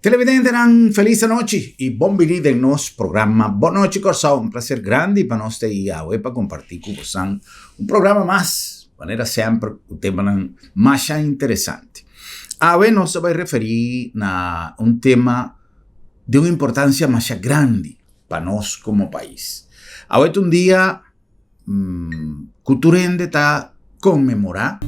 Televidente, felice noche y bienvenido en nuestro programa. Buenas noches, Corsao. Un placer grande para nosotros y para compartir con vosotros un programa más, de manera siempre un tema más interesante. Hoy nos va a referir a un tema de una importancia más grande para nosotros como país. Hoy es un día culturende está conmemorar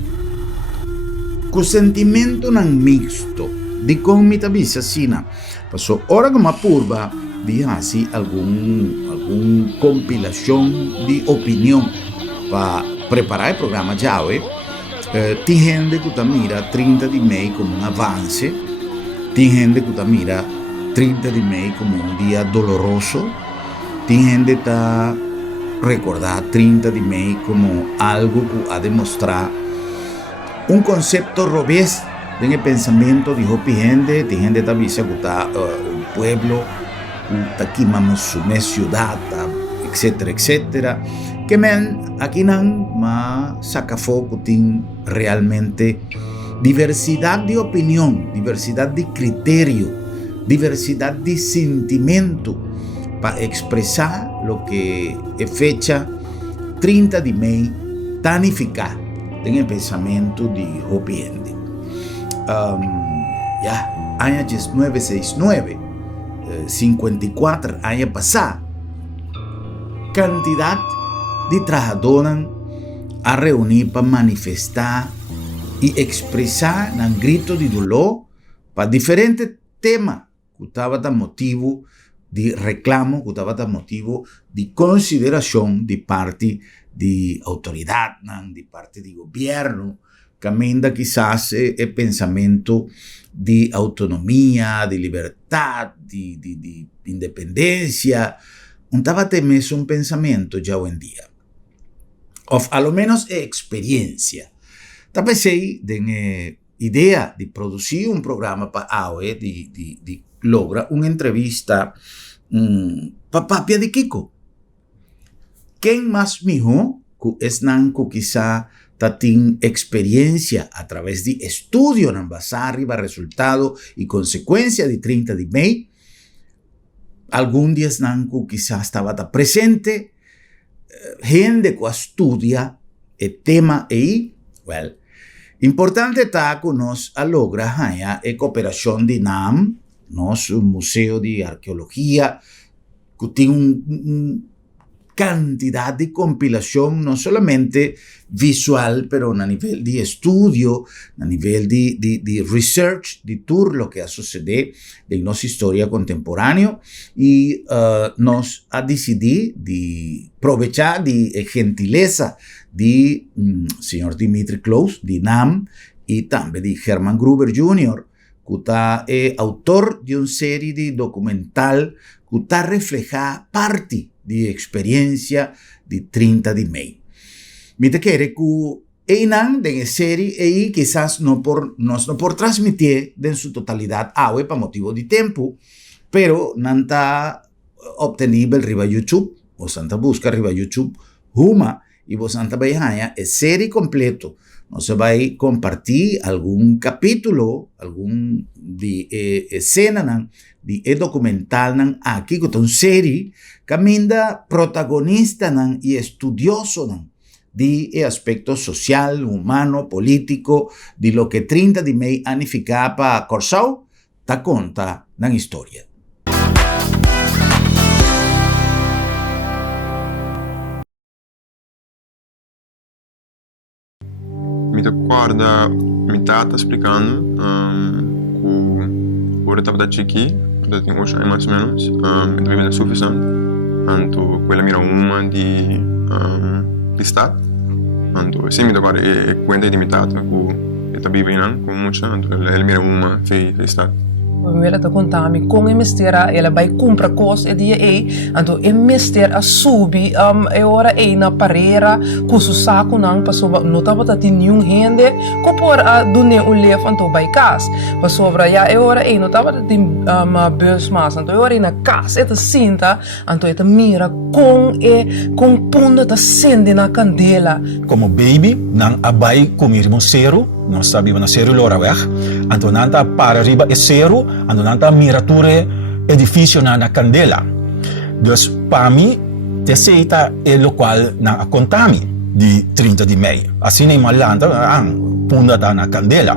con sentimiento mixto di comita visa sina. Pasó ora como purba di así algún compilación de opinión para preparar el programa ya hoy. Ti gente que mira 30 de mayo como un avance, ti gente que mira 30 de mayo como un día doloroso, ti gente está recordar 30 de mayo como algo que ha demostrado un concepto robusto en el pensamiento de gente está diciendo que un pueblo, que quemamos su ciudad, etcétera, etcétera, que aquí no saca foco realmente diversidad de opinión, diversidad de criterio, diversidad de sentimiento para expresar lo que es fecha 30 de mayo tan eficaz en el pensamiento de gente. Año 1969, 54 años pasados, cantidad de trabajadores a reunir para manifestar y expresar un grito de dolor para diferentes temas que estaban motivo de reclamo, que estaban motivo de consideración de parte de autoridad, de parte de gobierno, camina quizás el pensamiento de autonomía, de libertad, de independencia. Estaba temes un pensamiento ya hoy en día. O a lo menos experiencia. Tal sei de idea de producir un programa para AOE, de logra una entrevista para Papia de Kiko. ¿Quién más mijo que es nanco quizá tatin experiencia a través de estudio en basar arriba resultado y consecuencia de 30 de mayo? Algún día nanco quizá estaba presente, gente que estudia el tema ahí, importante está que nos logra la cooperación de NAM, un museo de arqueología, que tiene un cantidad de compilación, no solamente visual, pero a nivel de estudio, a nivel de research, de tour, lo que ha sucedido en nuestra historia contemporánea, y nos ha decidido de aprovechar de gentileza de señor Dimitri Klaus, de NAM, y también de Herman Gruber Jr., que es autor de una serie de documental que está refleja parte de experiencia de 30 de mayo. Mira que Einan de serie y quizás no por transmitir en su totalidad para motivo de tiempo, pero no está obtenible arriba YouTube. Vos anda busca arriba YouTube Huma y vos anda veja el serie completo. No se va a compartir algún capítulo, algún de escena de documental aquí que una serie caminda protagonista y estudioso de aspecto social, humano, político, de lo que 30 de mayo anificaba para Corsao, ta conta la historia. Mi ricordo, mi tata explicando que ora estava da Chiqui, da tem 8 anos mais ou menos, de bebida suficiente, tanto quella mira uma de Estado, tanto assim me agora é conta de mi tata que está vivendo com muito, tanto ele mira uma fei Estado. Mira ta contami con mestiera ela vai compra cos e dia anto mestiera a subi e ora na parera cu su saco nang pasoba notava ta tinhum rende ko por a dune un lef anto vai cas pasobra e ora notava ta tin bus mas anto ora na cas eta sinta anto eta mira con punta ta sende na candela como baby nang abay kumirimo zero nós sabemos na zero lora weg, anto nanta para riba é zero, anto nanta mirature edifício na Candela. Dus para mim, terceira é o local na Contami de 30 de maio. Assim nem malanta, punda da na Candela.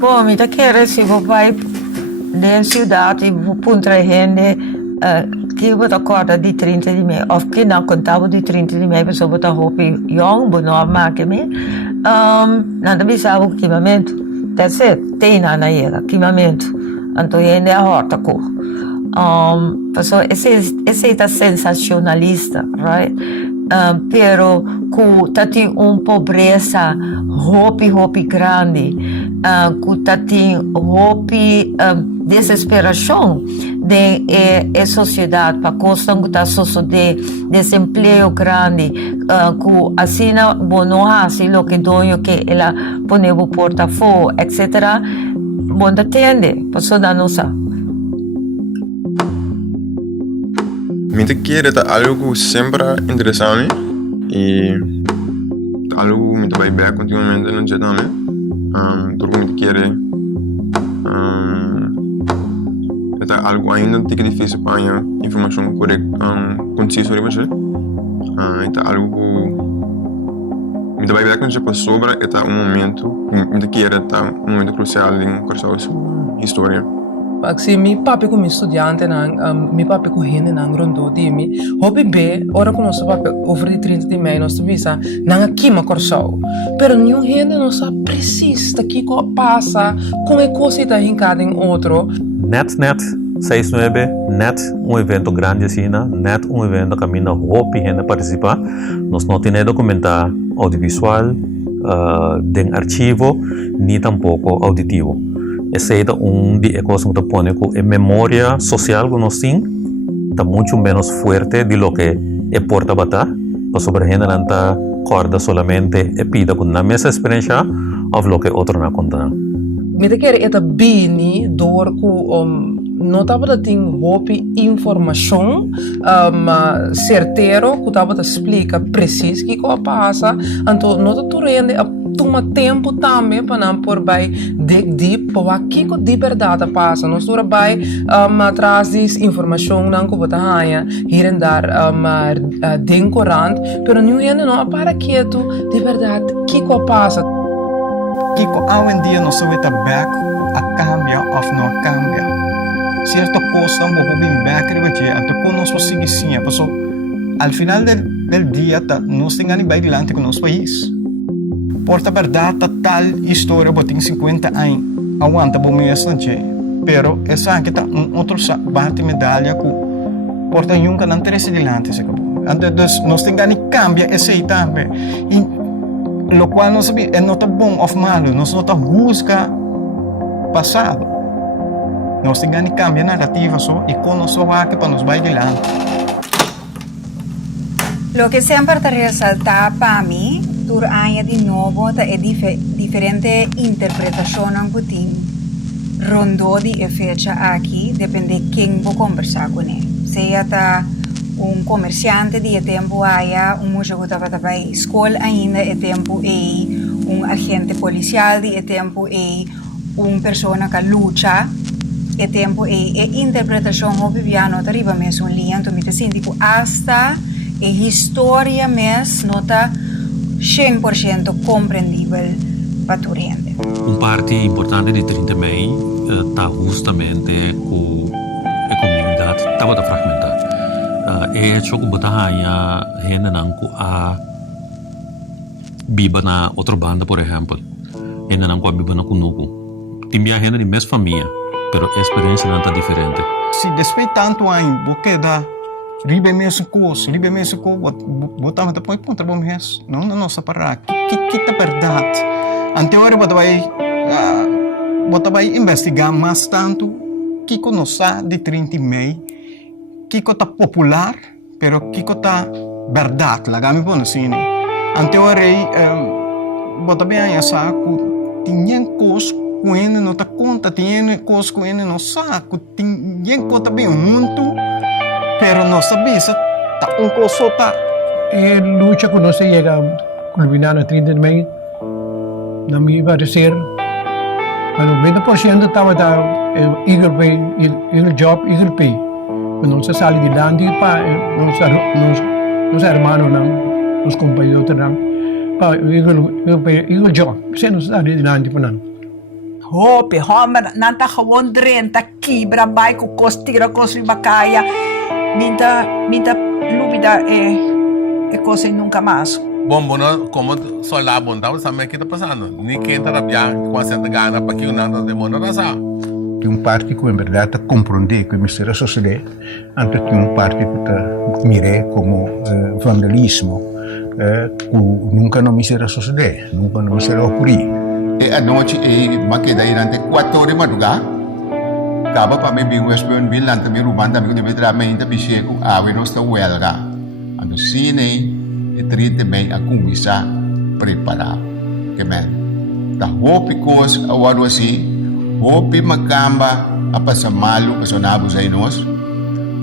Bom, me quero se vou vai na cidade e vou encontrar gente que eu acorda de 30 de maio, ou que não contava de 30 de maio, pessoa botar roupa young, boa nova que me, nada me sabe o equipamento, that's it, tem na era, equipamento, então gente a horta com, pessoa esse é sensacionalista, right? Pero que tem pobreza hopi grande, que tem hopi desesperação de sociedade para causa que está sucedendo desemprego grande, que assim não assim o que dono que ela põe o portafolio, etc. Bom atende, pessoa da nossa. Me quiere algo sempre interessante e algo me vai bem continuamente no dia também. Porque me quiere algo ainda que difícil para informação correta, concisa sobre você. Algo me vai bem quando já passou sobre momento me quiere momento crucial em qualquer história. Assim, mi papi com mi estudante mi papi com gente nang rondo di mi hopi be ora com nosso papi over de 30 de maio nosso visa nang aqui ma corsau pero nenhum gente não sabe preciso que passa com a coisa da hincada em outro net 69 net evento grande assim net evento que mina hopi gente participa nós não temos documentar audiovisual den archivo ni tampoco auditivo. Esse é de coisa que põe que a memória social que nós temos está muito menos forte de lo que é porta batá, para sobre a gente não está corda solamente e pida com a mesma experiência ou lo que outro não conta. Me quer eta bini door ku não estava a ter informação certeiro que estava a explicar preciso que passa, então não está rende toma tempo também para não por vai de para aqui que de verdade passa, nós estou vai atrás de informação não que você ganha, hier en daar dencorant, pero não para quieto de verdade que passa. Kiko awen dia no sabe back a cambia of no cambia. Cierta cosa un poco bien back ribaje anto con nos sigue sim, paso al final del día nos tengan ni bailante con nos país. Porta verdade tal história botin 50 anos aguanta bom mesmo pero essa aqui tá outro bate medalha que porta nunca não interessa dilante se acabou. Então nós tengan ni cambia esse aí também. Lo cual no sabe é nota bom ou malo, nós nota busca passado. Nós temos que cambiar a narrativa só e com nosso vaca para nos vai adiante. Lo que sempre te resalta para mim, durante de novo, é diferente interpretação que tem. rondó de fecha aqui, depende de quem vou conversar com ele. Se tá comerciante de tempo aí, músico que estava na escola ainda, tempo agente policial de tempo pessoa que luta, tempo interpretação hobby piano arriba mesmo linha, então me sinto que hasta história mesmo nota 100% compreendível para tu rende. Parte importante di 30 mei está justamente com a comunidade estava fragmentada. E ciò che botahanya gente não a biba na outra banda, por exemplo, gente não a biba na kunuku. Timbia gente de mesma família, pero a experiência não está diferente. Se despeito tanto aí, porque dá ribe mesmo coisa, botamos depois contra bom mês, não na nossa parada. Que tá verdade? Anteora bota vai investigar mais tanto que conosca de 30 mei, que tá popular, pero que tá verdade, lá gami bom assim. Anteora bota bem aí essa tinha coisa com ele não tá conta, tinha coisa com ele não sabe, tinha conta bem muito, pero não sabia se tá coisa tá. Lucha que não se chega culminar na 30 de maio, na minha parecer, mas 90% estava eagle pay, eagle job, eagle pay. Quando não se sai de lá, nos hermanos, nos companheiros, eagle job, você não sai de lá, tipo não. Hope, homer, nanta gewoon drenta, kibra, baiko, costira, cosri, bacaya, minta, lúbida e cose nunca mais. Bom, como soldado bom, tá sabendo o que está passando. Ninguém está trabalhando com certa gana para que o nada de mundo razão. Tem parte que, em verdade, compreende que o mistério sociedade, anche tem parte que mire como vandalismo, que nunca não mistério sociedade, nunca não mistério ocorrer. E a noite ma queda durante 4 ore madrugada. Acaba para me bingo espion bil lanta mi rubanda mi deve tra me inta biseco a we nosta huelga. Ando sine e 30 mei a começar preparar. Que men. Da hopi cos a wado assim, hopi macamba a passar malo a sonabos aí nós.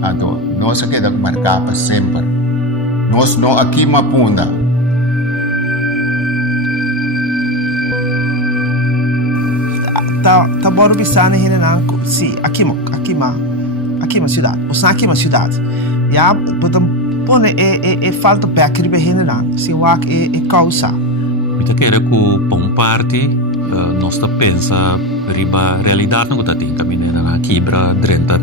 Ando nós queda marcar para sempre. Nós não aqui mapunda. Tá bora bisa na hina si aqui uma cidade. Ou aqui uma cidade. Já botam pone falta back be hina na. Se wak causa. Mita quer que por parte nós tá pensa riba realidade não tá tinta menina na Quibra, Drenta,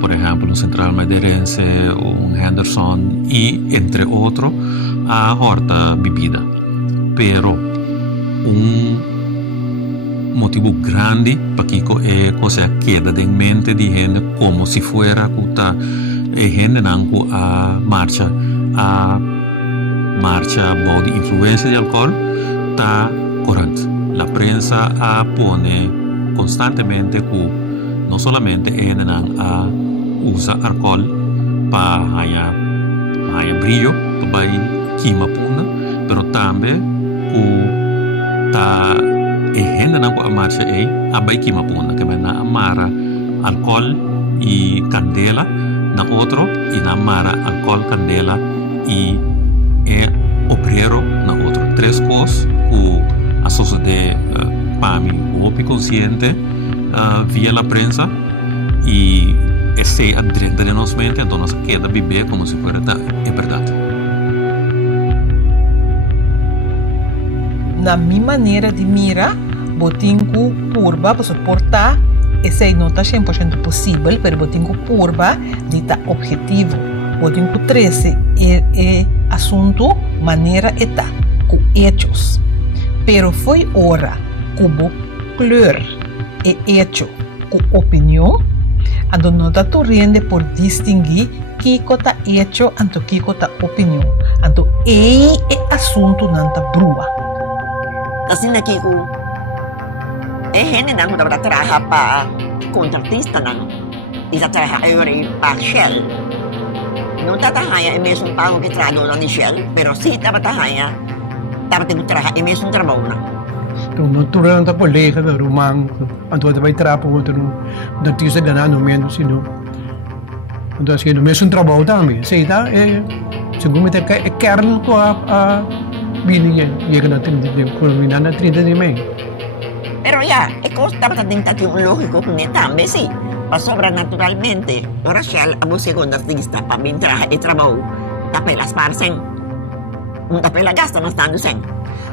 por exemplo, no Central Madeirense, um Henderson e entre outros a horta bebida. Pero motivo grande para que é coisa queda de mente de gente como se fuera kuta e gente nanku a marcha body influência de álcool tá corrente. La prensa a pone constantemente que não somente gente nan a usa álcool para haya brillo para queima puna, pero também que tá e gente não pode marchar a baiki mapuna que na amara alcohol e candela na outro e na amara alcohol candela e obrero na outro 3 coisas que a sociedade pami hopi consciente via la prensa e se adrenta de nos mente então nós queda viver como se fosse verdade. Na minha maneira de mirar, botinho curva para suportar esse não está 100% possível, mas botinho curva de tá objetivo. Botinho 13 é assunto, maneira e tá, com hechos. Pero foi hora, como clor e hecho, com opinião, ando não está torrendo por distinguir kiko tá hecho, anto kiko tá opinião. Anto é assunto não tá brua. Assim aqui com gente não dá para trabalhar para contratista não, e já trabalha para Shell. Não está trabalhando mesmo pago que trabalha na Shell, pero sim está trabalhando, está tendo trabalho mesmo trabalho não. Toen een collega de Roman, en toen wij trappen wat dat is de na no menos sino. Então assim, no mesmo trabalho também. Sei tá, segundo me que kern to a bini chega na 30 de culminar na 30 de maio. Pero ya, dapat natin yung logiko kung tambe si. Pasobra naturalmente, ora siya abo segunda artista pa mintraha e trabaho. Tapelas parseng. Tapela gasta mas tando seng.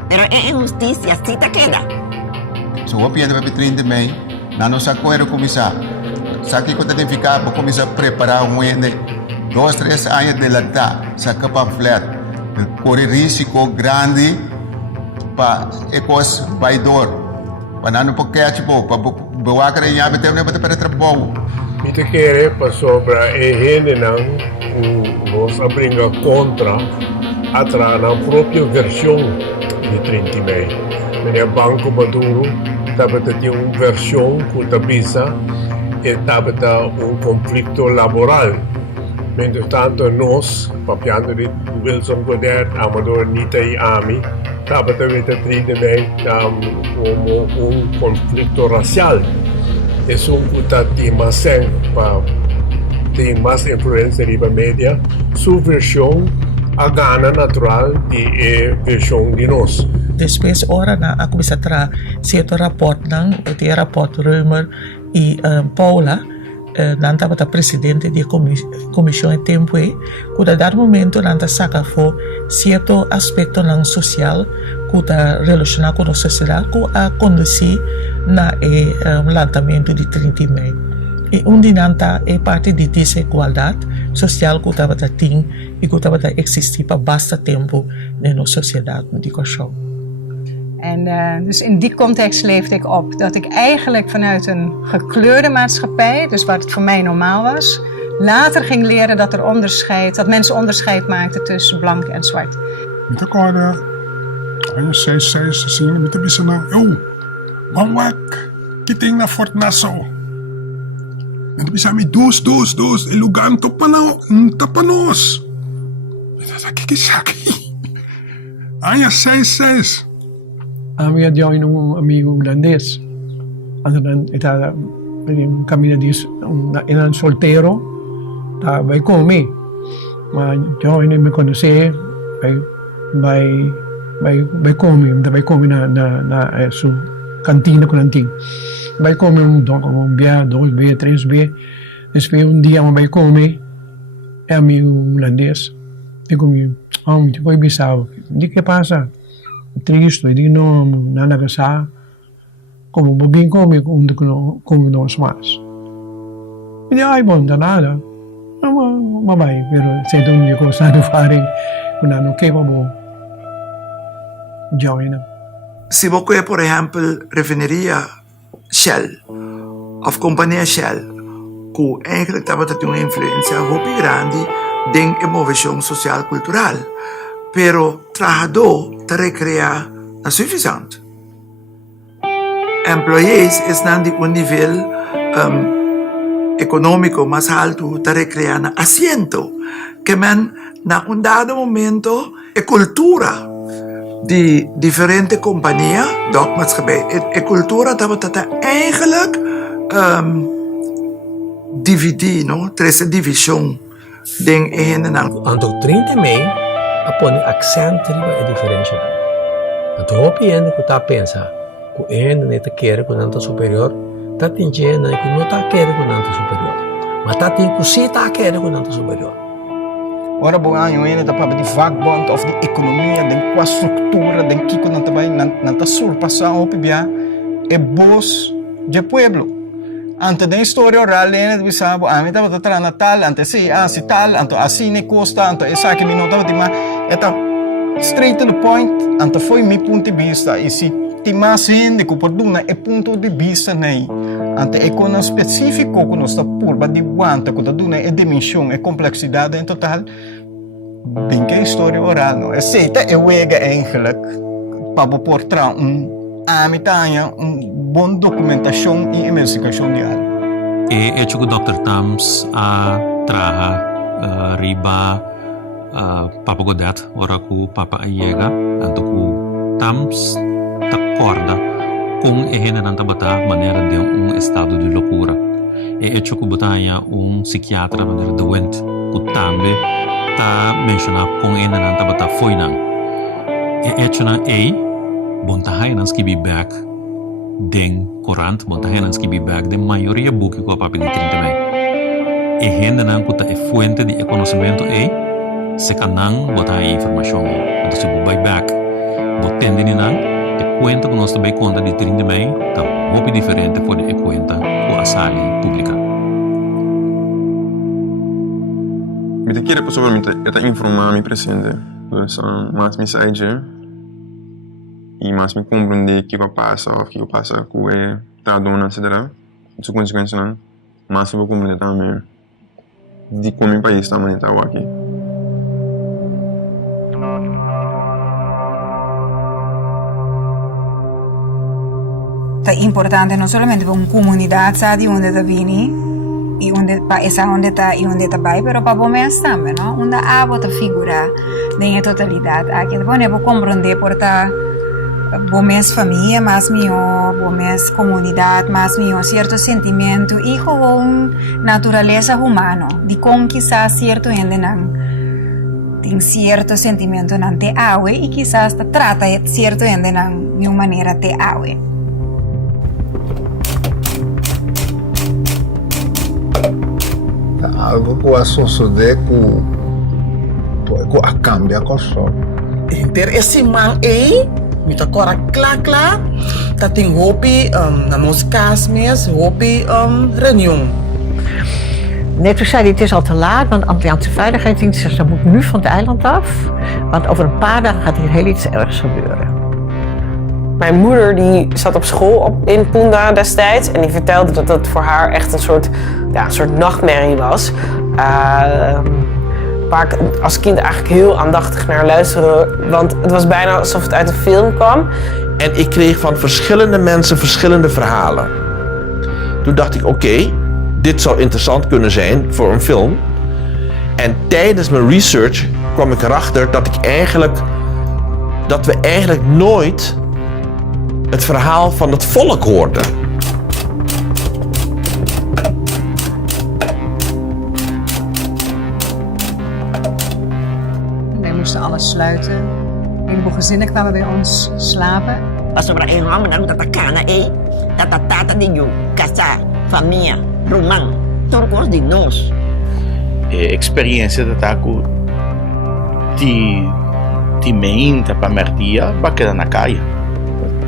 Pero injusticia si ta queda. So, wat piede para 30 de maio, nano sa cuero comisa. Saki ko tatificar para começar a preparar um ende 2-3 anos de lata sa kapamflet. Corre risco grande para ecos baidor. Para não pode para bawa ka rin yabe tayo na para trabaho. Ito kere pa sobra hene ng nos abringa contra atra ng proprio versyon de 30 May. Mene Banco Maduro dapat yung versyon kutabisa e dapat un conflitto laboral. Mentre tanto nos, papiando di Wilson Godet, Amador Nita e Ami, dapat avete 30 May un conflitto racial. E sono buttati masen pa tem mais influência riba media su versão a gana natural di versão de nós. Depois ora na a começar a tra certo rapport nang iti rapport Römer e Paula nanta bata presidente di comissão tempo e kuda dar momento nanta saca fo certo aspecto nang social kuda relacionar com a sociedade ku a conduzir na lançamento de 30 May. E onde nanta é parte de desigualdade social que estava tem e que estava existir para basta tempo na nossa sociedade, moet ik zo. En dus in die context leefde ik op. Dat ik eigenlijk vanuit een gekleurde maatschappij, dus wat het voor mij normaal was, later ging leren dat dat mensen onderscheid maakten tussen blank en zwart. Met elkaar, zij zien met de bissen yo, mawak, kiting na Fort Nassau. En bisa mi dos, ilugan tapanos. Kikisaki. Aya, seis. Amiga join un amigo holandés. Então, está em caminho disso, um solteiro, tá vai comer. Mas join me conhecer, vai comer na sua cantina com antigo. Vai comer um dia, 2B, 3B. Depois dia vai comer, é amigo holandês. Digo comigo, foi Bissau. Digo, que passa? Triste, digo, não, nada que sa. Como bem come com nós mais. E ai, bom, nada. Mas vai, pero se tu não consegue fazer, não que bom. Join. Se você, por exemplo, referiria Shell, of companhia Shell, que eigenlijk estava tendo uma influência muito grande na inovação social e cultural, pero trabalhador te recrea não suficiente. Employees estão de nível econômico mais alto, te recrea na asiento, que men na dado momento a cultura de diferente companhia, maatschappij. De cultuur dat we eigenlijk dividir, no? Tres divisão den ene na. Anto 30 May, apone accent riba e diferencia. Anto hopi ene ku ta pensa, ku ene ne ta kere ku nanta superior, ta tinge na ku no ta kere ku nanta superior. Ma ta tin ku si ta kere ku nanta superior. Ora bukan yung ini dapat di vakbond of di ekonomia dan qua struktura dan kiko nanta bay nanta surpassa opi bia e bos de pueblo. Ante da história oral ene de bisabo ami dapat tra natal ante si tal ante asine costa ante esa que minuto di ma eta straight to the point ante foi mi punto di vista e si ti masin de kuporduna e punto di vista nei ante econo specifico con sta purba di quanto con duna e dimensione e complexità in totaal binke história oral no aceita e wega eigenlijk para portar amitanya bon documentação e investigação de algo. E chugo Dr. Tams a traha riba papagodat ora ku papa ayega anto ku Tams takorda con e gente nanta bata maneira de estado de loucura. E hecho que botanya psiquiatra maneira doente, que também tá mencionar com e nanta bata foi não. E hecho na bontahay nan skibi back den korant, bontahay nan skibi back den maioria buki ko papi de 30 mei. E gente nan kuta e fuente de conhecimento se kanang botahay informação. Então se buy back, botende ni nan te cuenta que nós também conta de 30 mei, tá muito diferente for de cuenta com a sala pública. Me te quiere pasar por esta informar mi presente, pues más mi sabe e mais me compreender o que passa ou o que passa com o tá dona etc. Isso consequência não, mas eu vou compreender também de como o país está manejado aqui. É importante não somente para uma comunidade sabe onde está vindo e onde essa onde está e onde está vai, mas para o mês também, não? Onde a outra figura em totalidade aqui, depois eu vou compreender por tá bom mês família, mais melhor, bom mês comunidade, mais melhor certo sentimento e com natureza humana de conquistar certo gente não tem certo sentimento não te awe e quizás trata certo gente não de uma maneira te awe. Algo que va suceder com a cambia com só. Interessimal met agora klaar, dat tem hopi na nossa casa mesmo, hopi reunião. Net toen zei hij, het is al te laat, want de Antilliaanse Veiligheidsdienst zegt dat moet nu van het eiland af, want over een paar dagen gaat hier heel iets ergs gebeuren. Mijn moeder die zat op school in Punda destijds en die vertelde dat het voor haar echt een soort nachtmerrie was. Waar ik als kind eigenlijk heel aandachtig naar luisterde, want het was bijna alsof het uit een film kwam. En ik kreeg van verschillende mensen verschillende verhalen. Toen dacht ik, oké, dit zou interessant kunnen zijn voor een film. En tijdens mijn research kwam ik erachter dat we eigenlijk nooit het verhaal van het volk hoorden. Wij moesten alles sluiten. Een heleboel gezinnen kwamen bij ons slapen. Als we een man dan dat kana dat tata di you, casa, família, romang, turcos di nós. Experiência de taco de meinta para merdia, vai quedar na caia.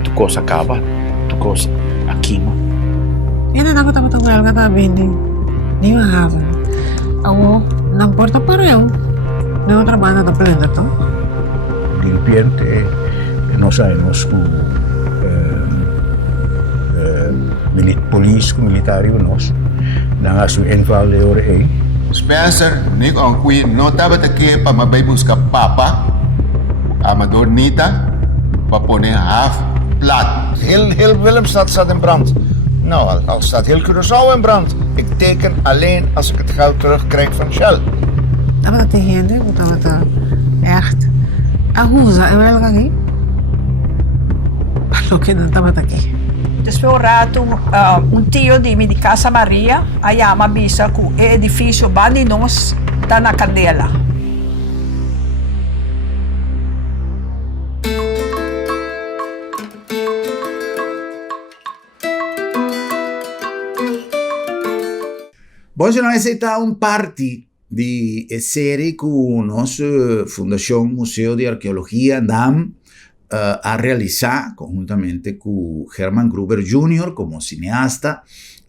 Tu cosa acaba, tu cosa akima. Yan na dapat ang ka binding. Di mahaba. Ako, nagporta pa rin. Não trabalha na plena to. De repente nós saímos com polícia militar nós na sua envalde ora aí. Spencer, nik ang kui nota ba take pa mabay busca papa Amador Nita pa pone half plat. Heel Willemstad staat in brand. Nou, al staat heel Curaçao in brand. Ik teken alleen als ik het geld terugkrijg van Shell. Dapat natin hindi, dapat echt. Ahuza, e wel kaki? Palokin ang dapat aqui. Después rato, tio di Casa Maria, aí me avisa que o edifício Bandinos está na Candela. Bom, se não aceitar parte de série que nossa Fundação Museu de Arqueologia NAM a realizar conjuntamente con Herman Gruber Jr. como cineasta,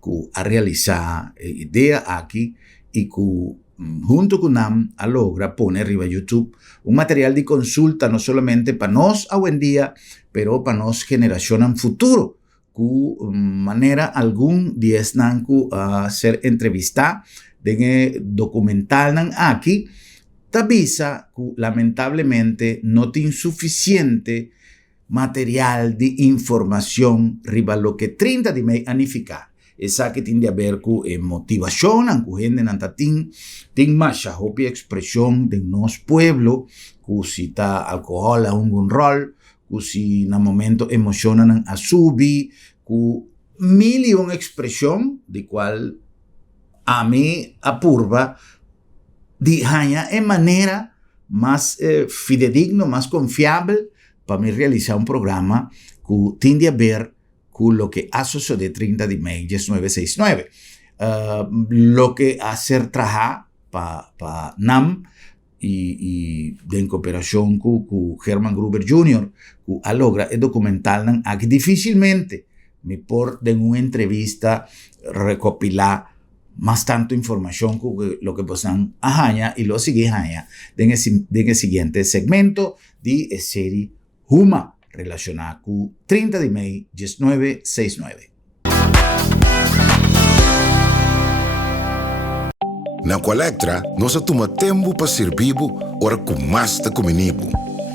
que a realizar idea aquí y que junto con NAM a logra poner arriba a YouTube un material de consulta no solamente para nos hoy en día, pero para nos generación en futuro, que manera algún día están a ser entrevista de documental aquí. Tabisa que lamentablemente no tiene suficiente material de información riba lo que 30 de mei anificar. Esa que tiene a ver con motivación, con gente nantatín, tiene más expresión de nos pueblo, que si está alcohol a un rol, que si na momento emocionan a subi, que mil y una expresión de cual a mí apurva de hanya en manera más fidedigno, más confiable para mí realizar un programa que tiende a ver con lo que asoció de 30 de mayo 969. Lo que hacer trabajar para NAM y en cooperación con Herman Gruber Jr., que logra el documental que difícilmente me por de una entrevista recopilar más tanto información que lo que pasan a y lo sigue hanya en el siguiente segmento de la serie Huma relacionada con 30 de mayo 969. Na Colectra, nós toma tempo para servir ora com mais da comunibo.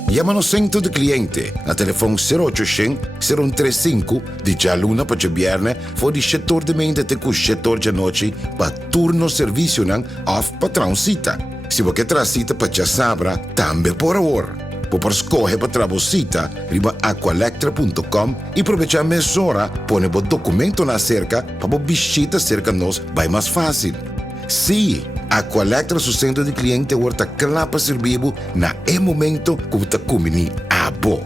Llama no centro de cliente na telefone 0800-035 de jaluna para viernes for de setor de mente até com setor de noite para turno serviço não off patrão cita. Se você traz cita para já sabra, também por hora. Por escolher para trabalhar, riba aqualectra.com e aproveitar a mesura, põe o documento na cerca para visita cerca nós vai mais fácil. Sim, a Colectra su centro de cliente worta clapa servibo na momento que você comini abo.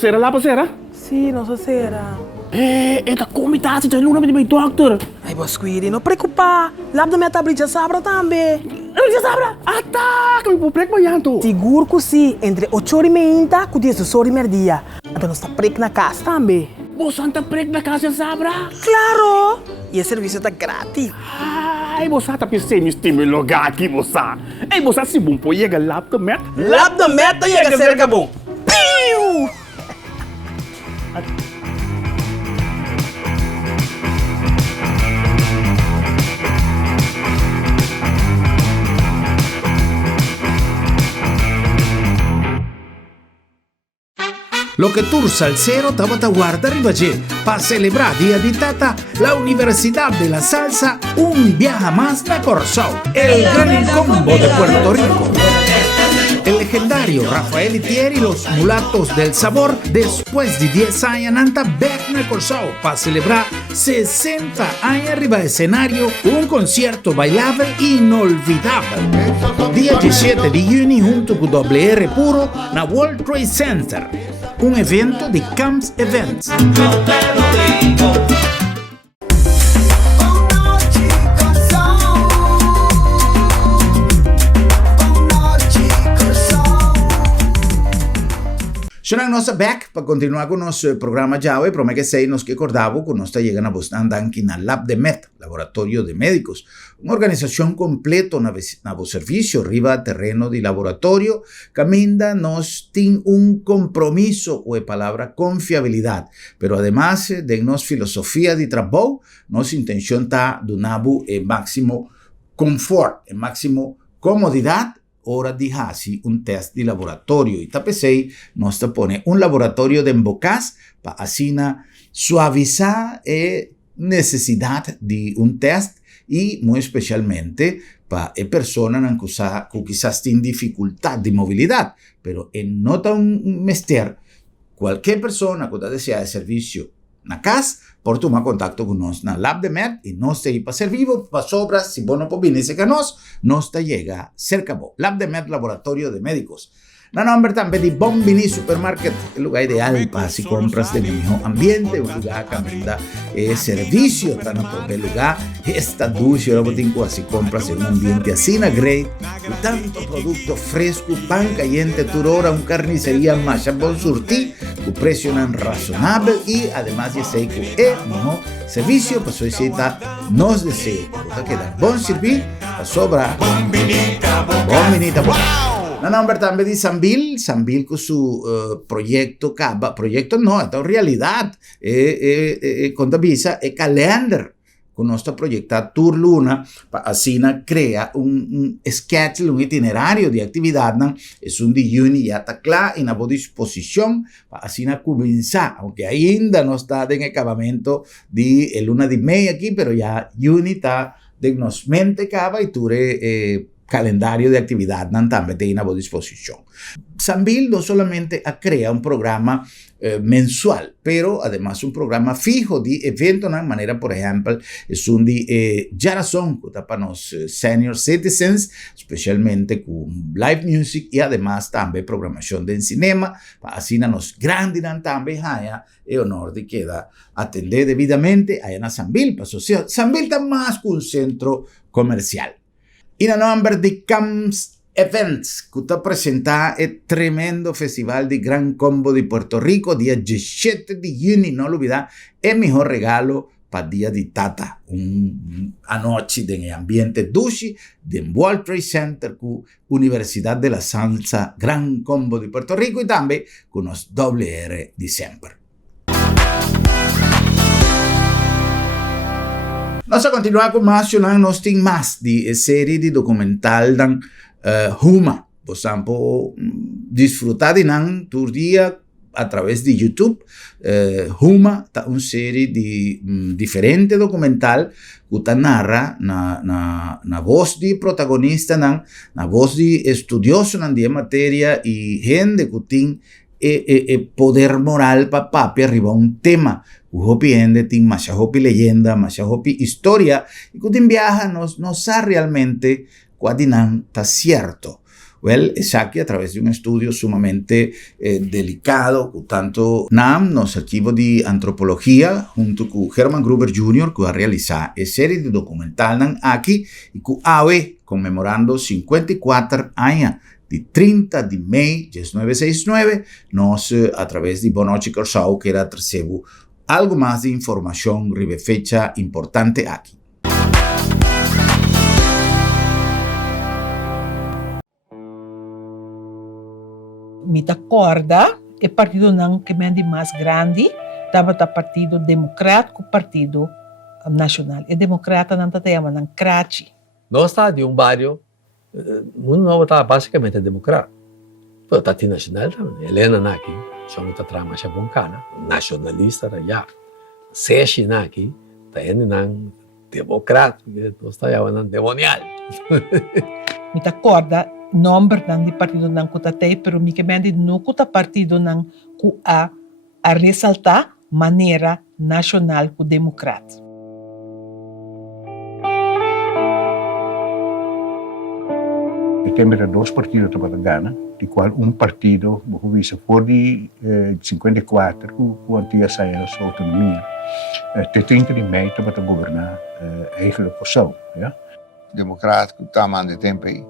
Será lá para será? Sim, não sou será. Esta comitata tem luna de meu doctor. Ai, boss, cuide, não preocupa. Lá da minha tablita sabra também. Já sabra? Tá, que me prego banhando. Seguro que sim, entre 8h30 e 10h30. Então nós está prego na casa também. Você está prego na casa, sabra? Claro! E o serviço está grátis. Ai, você está pensando neste meu lugar aqui, você. Ei, você se bom pode chegar lá da meta. Lá da meta chega cerca bom. Piu! Lo que Tour Salsero estaba a guardar arriba para celebrar Día de Tata, la Universidad de la Salsa, un viaje más a Corzao, el gran combo de Puerto Rico. El legendario Rafael Itier y los Mulatos del Sabor, después de 10 años, anda back en Corzao para celebrar 60 años arriba de escenario, un concierto bailable inolvidable. Día 17 de junio junto con WR Puro na World Trade Center, un evento de Camps Events. Sonang nossa back para continuar con nuestro programa ya hoy, pero que sei nos que acordavo que nos está llegando a bastante aquí en el Lab de Met, Laboratorio de Médicos, una organización completa na servicio arriba terreno de laboratorio, que ainda nos tiene un compromiso o de palabra confiabilidad, pero además de nos filosofía de trabajo, nos intención está donando el máximo confort, el máximo comodidad hora de hacer un test de laboratorio. Y tapesei nos te pone un laboratorio de embocas para así suavizar la necesidad de un test e muito especialmente para pessoas que quizás têm dificuldade de mobilidade, pero não tão mester. Qualquer pessoa que deseja serviço na casa, pode tomar contato conosco na Lab de Med e nós estamos aí para servir, para sobras, se você não pode vir conosco, nós está chega cerca de Lab de Med, Laboratório de Médicos. Na nombre también de Bombini Supermarket, el lugar ideal para si compras de mejor ambiente, un lugar que brinda servicio, está en el lugar, está dulce, ahora tengo así compras en un ambiente así, great, con tanto producto fresco, pan caliente, turora, un carnicería más buen surti, con precio razonable y además de sei que es mejor servicio, pues hoy cita nos deseo, que queda buen servir, a sobra, Bombinita, no, nombre también de Sambil con su proyecto no, esta es realidad, contabiliza, calendar, con nuestro proyecto Tour Luna, así crea un schedule, un itinerario de actividad, es un de Juni ya está claro y a disposición, así comenzar, aunque ainda no está en acabamiento de luna de media aquí, pero ya Juni está de nos mente cava y ture calendario de actividad también tiene a disposición. Sambil no solamente crea un programa mensual, pero además un programa fijo de eventos de manera, por ejemplo, es un de Jarazón, para los senior citizens, especialmente con live music y además también programación de cinema, así nos grandes también haya el honor de queda atender debidamente a Sambil, Sambil está más que un centro comercial. Y el nombre de Camps Events, que está presenta el tremendo festival de Gran Combo de Puerto Rico, día 17 de junio, no olvidar, el mejor regalo para el día de Tata, anoche en el ambiente dulce de World Trade Center con Universidad de la Salsa Gran Combo de Puerto Rico y también con los WR December. Vamos a continuar con más, nos tenemos más de serie de documental dan Huma. Podemos disfrutar de tu día a través de YouTube. Huma es una serie de diferente documental que narra na voz de protagonista, na voz de estudioso de materia y gente que tiene poder moral para arriba a un tema. Hopi gente tiene más hopi leyenda, más hopi historia, y que viaja no sabe realmente cuál está cierto. Well, es aquí a través de un estudio sumamente delicado, tanto NAM, los archivos de antropología, junto con Herman Gruber Jr., que va a realizar una serie de documental aquí, y que AOE, conmemorando 54 años de 30 de mayo de 1969, nos a través de Bonochi Corsau, que era tercero, algo más de información, ribe fecha importante aquí. Me acorda que o partido que é mais grande estava o Partido Democrático, o Partido Nacional. E democrata não está chamando Crachi. Nós está de um bairro, não está basicamente democrata. Está de nacional também. Helena Naki, só está trama chaboncana, nacionalista já. Seshi Naki, está indo não democrata, nós está chamando demonial. Me acorda nome do partido não cutatei, pero me que mende no cuta partido não cu a ressaltar maneira nacional cu democrata. Temos dois partidos para Ghana, de qual partido, como disse, por de 54, com a antiga saída da sua autonomia, até 30 de maio para governar eigen posição. Democrático, está mandando tempo aí.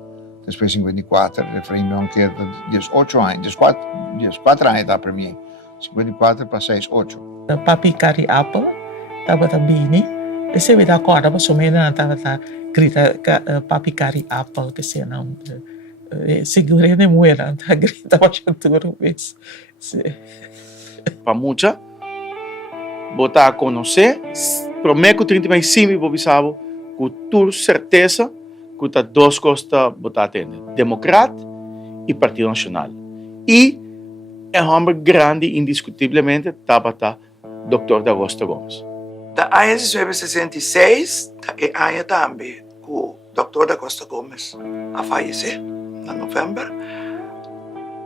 Después 54, referendum que 18 años, 4 años da para mim. 54 para 6, 8. Papi Kari Apple, estava também, e se me dá conta, mas o menino estava grita Papi Kari Apple, que se não, segura de moeda, tá grita para tudo isso. Para muita, botar a conhecer, prometo 30 mais sim, vou bisabo, com toda certeza. Que está duas coisas botar atender, Democrata e Partido Nacional. E é um homem grande, indiscutivelmente, estava Dr. D'Agosto Gomes. Da 1966, e aya tambi ku Dr. Da Costa Gomez a fallece na November.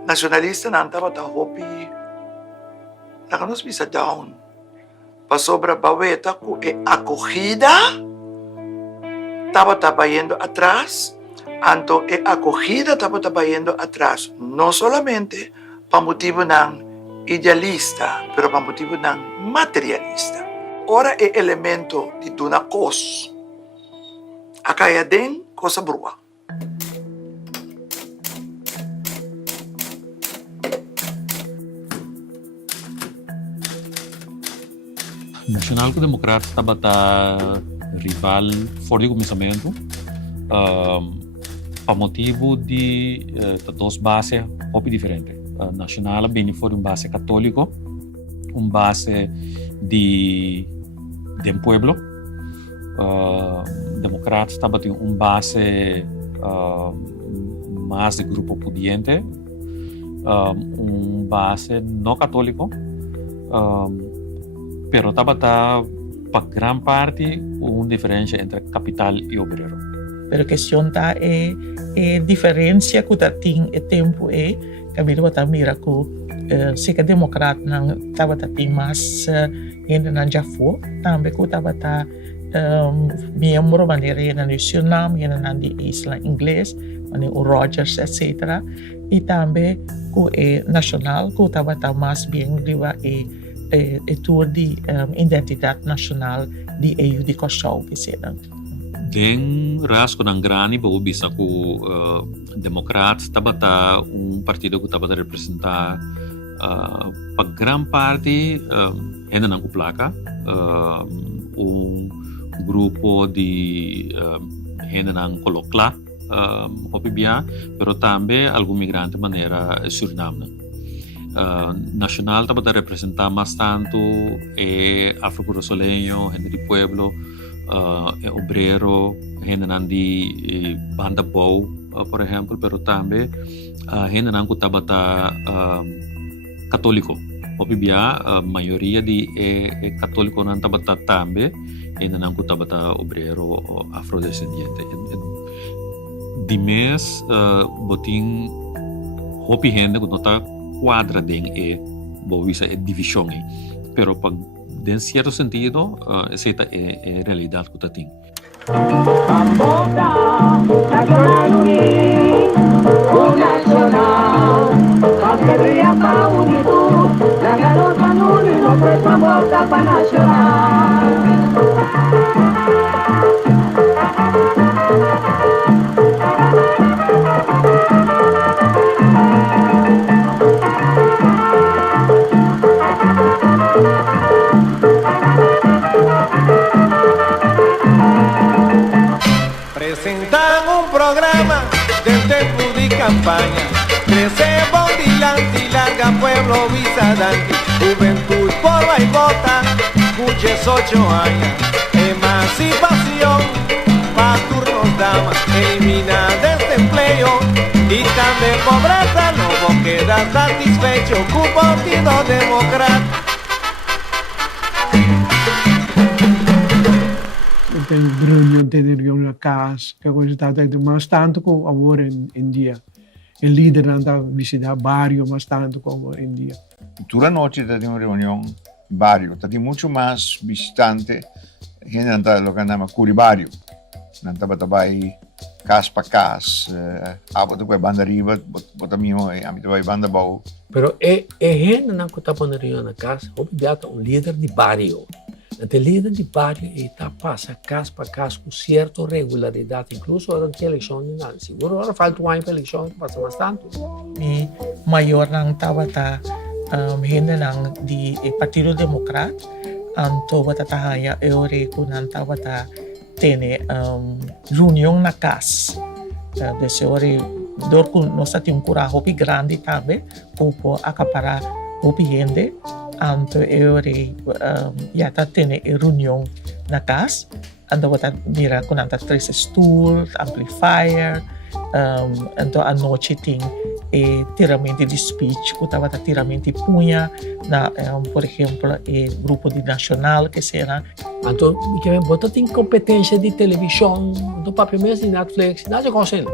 Nacionalista na antaba ta hopi nakanos bisa down. Pasobra baweta ku e acogida estaba yendo atrás. Anto e acogida estaba yendo atrás. No solamente pa motivo ng idealista, pero pa motivo ng materialista. Ora e elemento di tuna kos. Akaya din cosa brua. Nacional ko Demokrat tabata rival for di começamento pa motivo di dos base hopi diferente. Nacional bem for base católico, base del pueblo. Democrat estaba en base más de grupo pudiente, base no católico, pero estaba para gran parte una diferencia entre capital y obrero. Pero a questão tá é diferença que tá tem é tempo é Camilo tá mira que se que democrata não tava tem mais ainda não já foi também que tava membro maneira na nacional ainda não de isla inglês maneira o Rogers etc e também que é nacional que tava mais bem riba é tour de identidade nacional de EU de Kosovo que se Den rasgo ng grani bago bisa ko Democrat tabata partido ko tabata representar pag gran parte hena ng uplaka grupo di hena ng kolokla opibia pero tambe algún migrante manera Suriname nacional tabata representar mas tanto afro-brasileño gente di pueblo obrero, gente de banda bow, por exemplo, pero também gente que tabata católico. Obvia, a maioria de católico não tabata também, gente que tabata obrero afrodescendente. De mês, botin hopi gente que não tá quadra den bovisa divisão, pero pag en cierto sentido, esa es realidad que tengo. Presentan un programa del tempo di campagna. Crece Bondilante, larga pueblo Visadanti. Juventud por la y vota, cuches 8 años. Emancipación, pa' turnos dama. Elimina desempleo y también pobreza. No vos quedas satisfecho con partido democrático. Tem reunião, tem reunião na casa, que a coisa está mais tanto como agora em dia. O líder não está visitando barrio mais tanto como em dia. Toda noite tem uma reunião barrio, tem muito mais visitante, gente não está locando curi barrio, não está batabay casa para casa, abot ko banda riba, bota mio amito vai banda bau. Pero gente não está na reunião na casa, obviamente líder de barrio. O líder de barrio está passa casa para casa com certa regularidade, incluso durante a eleição, seguro agora falta um ano para a eleição, passa bastante. E maior não estava gente não de Partido Democrata, anto bata tahaya eureko não estava tene reunião na casa. Desse ore dor com nós temos cura hopi grande também, para acaparar hopi gente. Anto eure ya ta tene reunião na casa, anto bata mira com anta 3 stool, amplifier, anto a noite tem tiramenti di speech, que estava tiramenti punha, na, por exemplo, grupo de nacional que será. Então, que vem botar tem competência de televisão, do papel mesmo de Netflix, nada coisa não.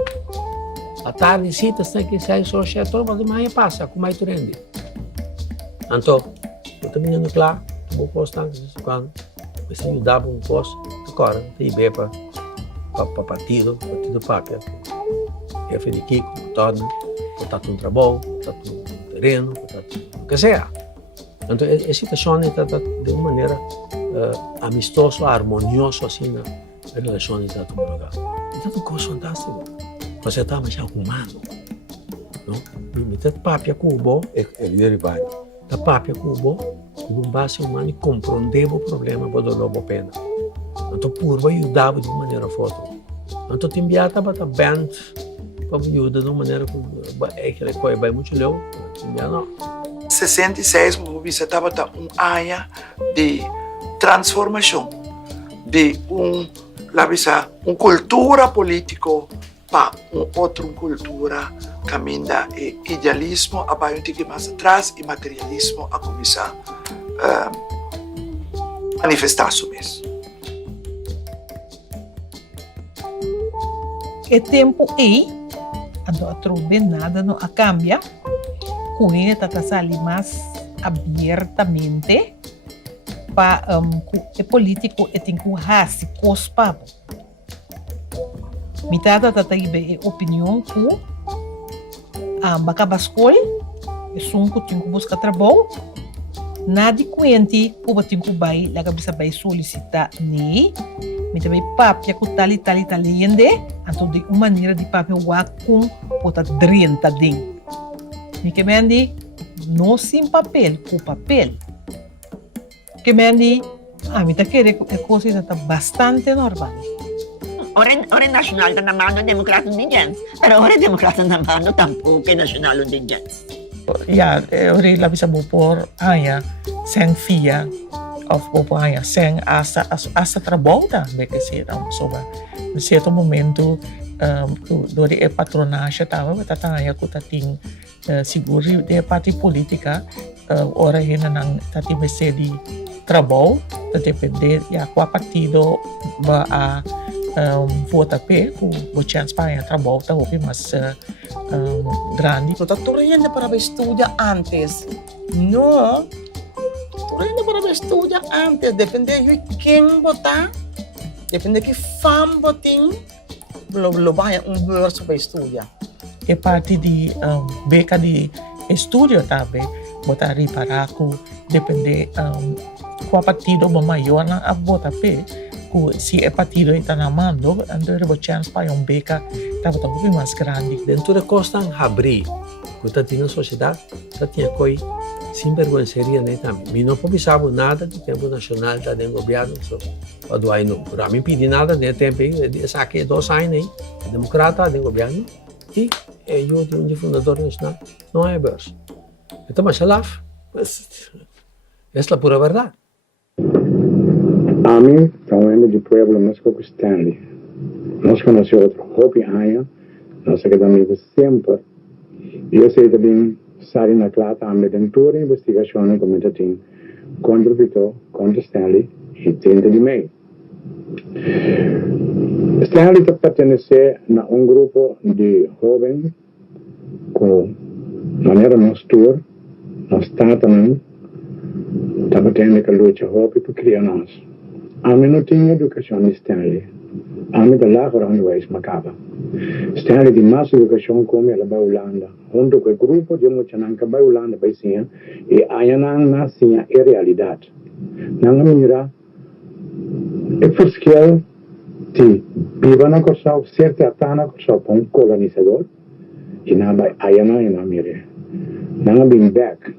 A tarde cita tem que sair só cheio, mas mais passa com mais trende. Então, eu também não claro, vou postar quando você ajudava posto, agora tem bem para partido papel. Jefe de Kiko, todo, botar um trabalho, botar um terreno, botar o que seja. Então, a situação está de uma maneira amistosa, harmoniosa, assim, nas relações da tua lugar. Isso é uma coisa fantástica. Você está mais humano. Não? E tem papia cubo, é derivado. Da papia cubo, com base humana e compreender o problema, pode dar a pena. Então, por ajudar de uma maneira forte. Então, te enviar para a band, para ajuda de uma maneira que a coisa vai muito longe. Não. 66, você estava área de transformação, de uma cultura política para outra cultura, caminha e idealismo, a vai um pouco mais atrás e materialismo a começar a manifestar-se mesmo. É tempo aí, a trobe nada não cambia, com ele está ali mais abertamente para o político tem que raci cospa. Mitad está aí opinião com bacabascol, é sunco tem que buscar trabalho, nada coente, o tem que vai, lá que vai solicitar nem. Mas também papia com tal lende, então de uma maneira de papia com pota drenta dentro. Me que mendi não sem papel, com papel. Que mendi, me tá querendo é coisa está bastante normal. Ora nacional da mano democrata indigens, pero ora democrata na mano tampouco é nacional indigens. Ja, ora la bisa por aya sem fia. Of popaya sem asa trabalho também que se dá sobre em certo momento do de patronagem estava tataya que tating seguro de parte política ora ainda não tati bese de trabalho depende ya qual partido va a votar pe o chance para trabalho tá hopi mas grande so tudo ainda para estudar antes não. Ainda para estudar antes, depende de quem votar, depende de que fam voting, lo vai bolsa para estudar. É parte de beca de estudo também, botar para que depende qual partido maior a votar pe, se é partido está na mão, então é chance para beca tá bem mais grande. Dentro da costa abrir, quando tinha sociedade, tinha coisa sem vergonha nem também. Me não pensava nada do tempo nacional da do governo, só do aí não. Para mim pedir nada nem tempo, saquei 2 anos nem, democrata do governo e eu de fundador nacional não é bolsa. Então mas lá, essa é a pura verdade. A mim, falando de pueblo, nós com Stanley, nós conhecemos outro Hopi Aya, nós acadêmicos sempre, e eu sei também Sari na clata a medentura investigazione come tatin contro Vito, contro Stanley e 30 di May. Stanley pertenece a un gruppo di giovani con maniera nostra, stata tabatene che luce hobby per crianos. A me non tinha educazione di Stanley, a me da lavoro underwijs macaba. Stanley di massa educazione come la Baulanda, junto com o grupo de Mochananca Baulanda Baisia e Ayanang Nasia e realidade. Nanga mira, é porque ti viva na cosa certa atana cosa para um colonizador e na Ayanang na mire. Nanga bring back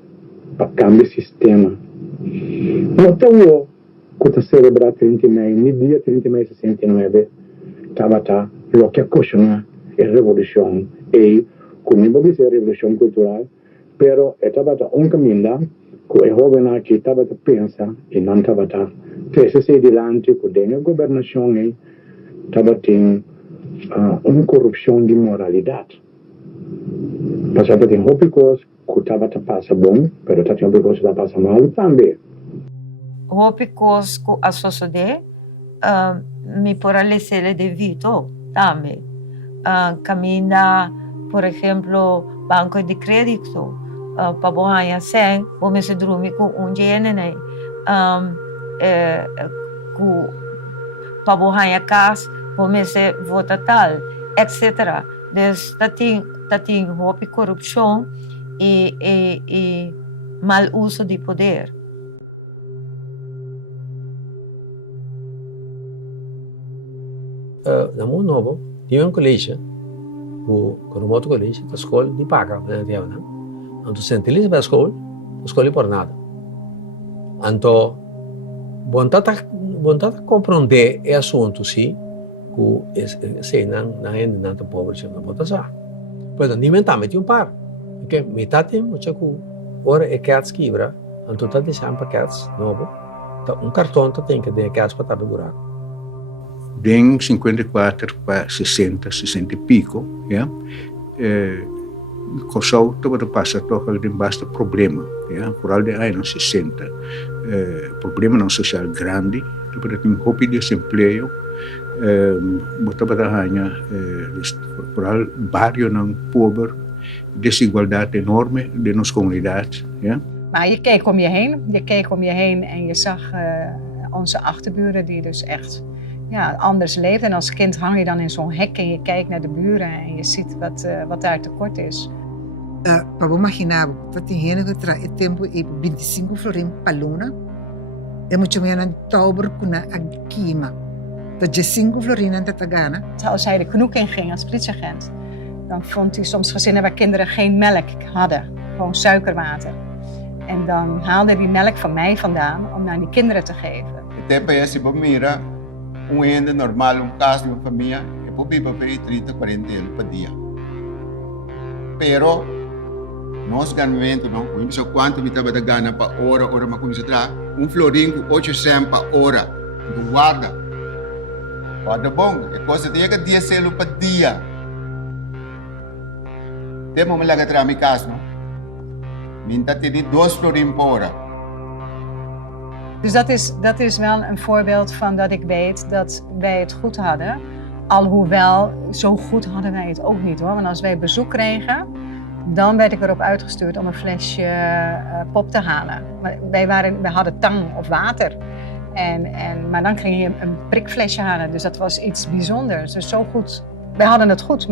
para cambiar sistema. Não tão que está celebrado 30 de maio, no dia 30 de maio de 69, estava lo que aconteceu a revolução e como iba a dizer revolução cultural, pero estava um caminho que o jovem aqui estava a pensar e não estava a trazer adiante com a governação estava tendo uma corrupção de moralidade. Pasaba tem hopi coisas que estava a passar bom, pero tem hopi coisas que estava a passar mal também. Hopi coisas que a sociedade me fortalecer devido também. Camina, por exemplo, banco de crédito, para ganhar 100, vamos se dormir com dinheiro, né? Para ganhar casa, vamos se votar tal, etc. Então, tem hopi corrupção e mal uso de poder. Na mundo novo, tinha colégio, o outro colégio, a escola de paga, né? Então, sentiliza para a escola por nada. Então, bom compreender esse assunto, sim, que se não é nada pobre, não pode ser. Pois, nem mentalmente um par, porque metade muita que ora é cats quebra, então tá deixando para cats novo, cartão tem que ter cats para estar buraco. Den 54 para 60, 60 e pico, ja? Kosovo estava passa toch al den basta problema, ja? Vooral de anos 60. Problema não social grande, estava tem hopi desemprego, estava hanya, vooral barrio não pobre, desigualdade enorme de nossa comunidade, ja? Maar je keek om je heen en je zag onze achterburen die dus echt anders leeft. En als kind hang je dan in zo'n hek en je kijkt naar de buren en je ziet wat daar tekort is. Para imaginar, dat die hele het tempo e 25 florin palona. E muito meer aan oktober kuna agkima. Dat je 5 florin aan Tatagana. Als hij de knoek inging als politieagent, dan vond hij soms gezinnen waar kinderen geen melk hadden. Gewoon suikerwater. En dan haalde hij die melk van mij vandaan om naar die kinderen te geven. Tempo é se mira renda normal, caso de uma família, é por viver 30, 40 euros por dia. Pero, nosso ganhamento, não conhece quanto me estava ganhando para hora, mas como se trata, florim com 800 para hora, do guarda. Guarda bom, é coisa de 10 euros por dia. Temos uma laga para minha casa, não? Minta te 2 florim por hora. Dus dat is wel een voorbeeld van dat ik weet dat wij het goed hadden. Alhoewel, zo goed hadden wij het ook niet hoor. Want als wij bezoek kregen, dan werd ik erop uitgestuurd om een flesje pop te halen. Wij hadden tang of water. Maar dan ging je een prikflesje halen. Dus dat was iets bijzonders. Dus zo goed. Wij hadden het goed,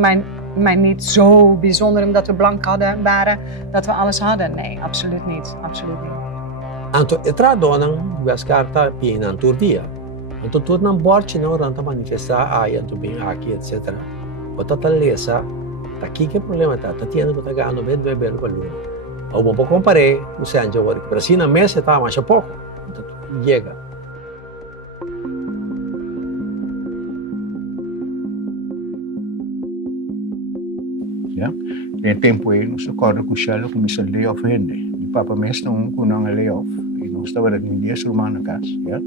maar niet zo bijzonder omdat we blank waren dat we alles hadden. Nee, absoluut niet. Absoluut niet. Anto etra donang gas carta piena turdia. Anto tur nang borchi no ranta manifesta ai anto bem aqui etc. Bota talesa aqui que problema tá tiendo que tá ganhando bem bem valor. Ou bom comparei o Sanja work, pero assim na mesa tá mais pouco. Então chega. Ja? Den tempo aí, nos acorda com o Shell começou a layoff rende. Papa mesmo com não layoff e não estava dando dinheiro sur na casa, ja?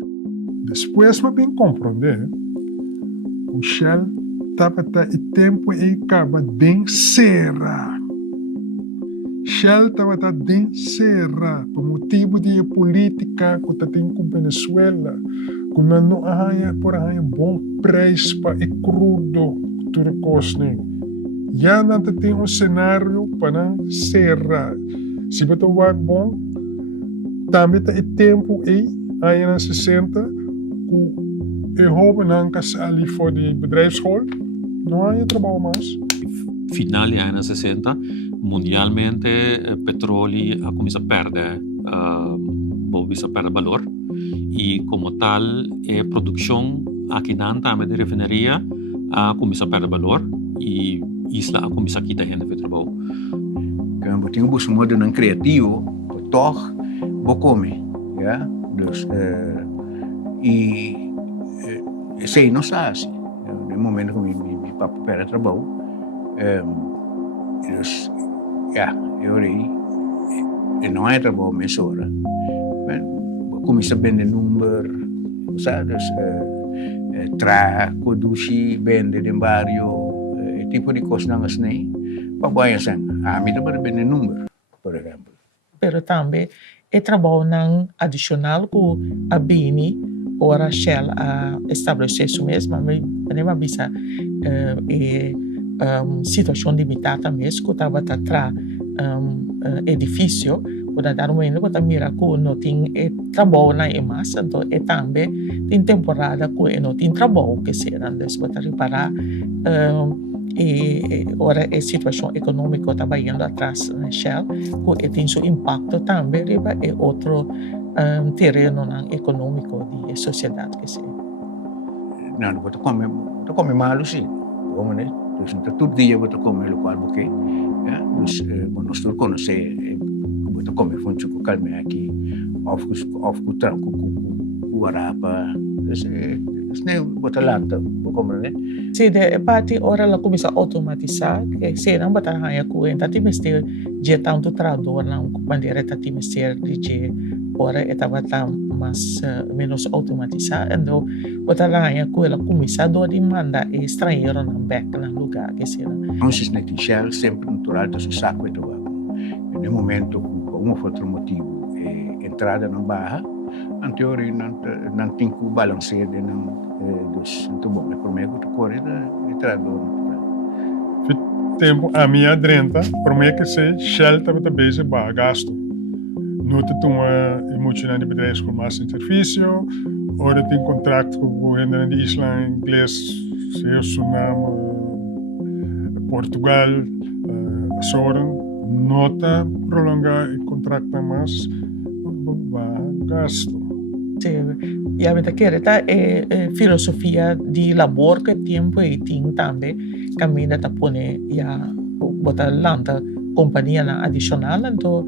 Depois me bem compreender, o Shell estava o tempo e acaba de serra. Shell estava de serra por motivo de política que está tendo com Venezuela, que não há por aí bom preço para o crudo tudo custa. Já não tem cenário para serra. Se você vai bom, também tem tempo aí nos 60, que eu roubo não ali for de bedrijfsschool, não há trabalho mais. Final dos anos 60, mundialmente petróleo começa a perder valor e como tal a produção aqui na também de refinaria começa a perder valor e isla começa a quitar gente de trabalho. Quando tem um modo não criativo, toch vou comer, ja? Dus sei não sabe, no momento que meu papo perde trabalho, dus eu aí não é trabalho mais hora, começa a vender número, sabe, tra, conduci, vende no bairro, tipo de coisa não assim, Pabuaya sen, mi dapat bene número, por exemplo. Pero também é trabalho não adicional que a Bini ora Shell a estabelecer isso mesmo, mas nem bisa situação limitada mesmo que estava atrás edifício, quando dar uma ainda quando mira que não tem trabalho na massa, então é também tem temporada que não tem trabalho que será antes para reparar e ora a situação econômica está indo atrás na Shell, que tem seu impacto também riba é outro terreno econômico de sociedade que seja. Não, você come malo sim, como né? Então todo dia você come local porque, dus nós não conhece, você come fonte com calma aqui, of tranco com arapa, nem bota lata, como né? Se de parte ora la começa a automatizar, que se não botar raia coenta, ti mestre de tanto trador não bandeira ti mestre de ora estava mais menos automatizar, então botar raia com ela começa a demanda estrangeiro na back na lugar que será. Nós na Shell sempre natural do saco do no momento por um ou outro motivo entrada na barra, anterior não tem que balancear de não dos muito bom, é por meio do corrida entrada tempo a minha drenta, por meio que se Shell estava bezig ba gasto. Nota uma emocionante bedrijf com mais serviço, ora tem contrato com o governo de Islândia, inglês, seu Suriname, Portugal, Açores, nota prolongar o contrato mais gasto. E a verdade que é filosofia de labor que tempo e tem também caminha da pone ya botar lanta companhia na adicional então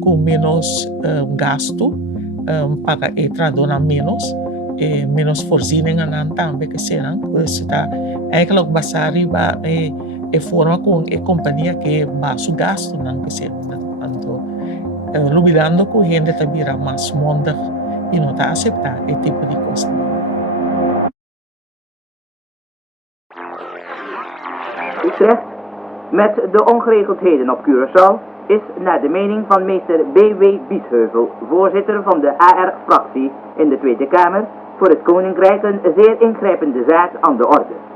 com menos gasto paga tradona menos forzinha nan também que serão está é que logo basar riba forma com companhia que baixo gasto não que serão então lubilando com gente tabira mais monda e não está aceitar esse tipo de coisa. Utrecht, met de ongeregeldheden op Curaçao, is naar de mening van meester B.W. Biesheuvel, voorzitter van de AR-fractie in de Tweede Kamer, voor het Koninkrijk een zeer ingrijpende zaak aan de orde.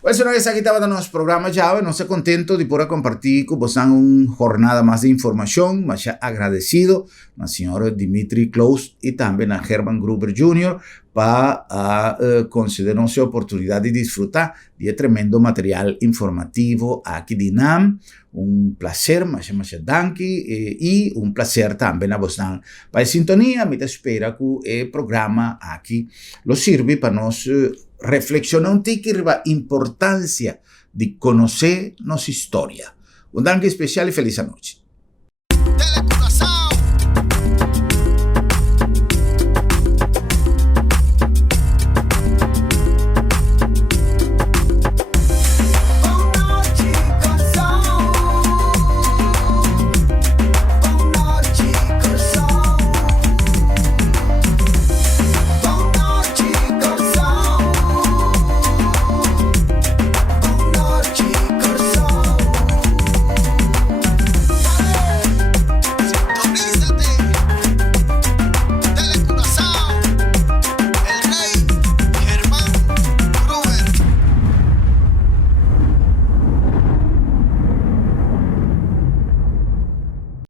Pues una vez aquí estaba en nuestro programa ya, no sé contento de poder compartir con vos una jornada más de información, más agradecido al señor Dimitri Klaus y también a Herman Gruber Jr. para concedernos la oportunidad de disfrutar de tremendo material informativo aquí de NAM. Un placer, más danki y un placer también a vos para sintonía. Me espera que el programa aquí lo sirve para nos reflexionar un tique la importancia de conocer nuestra historia. Un danke especial y feliz noche.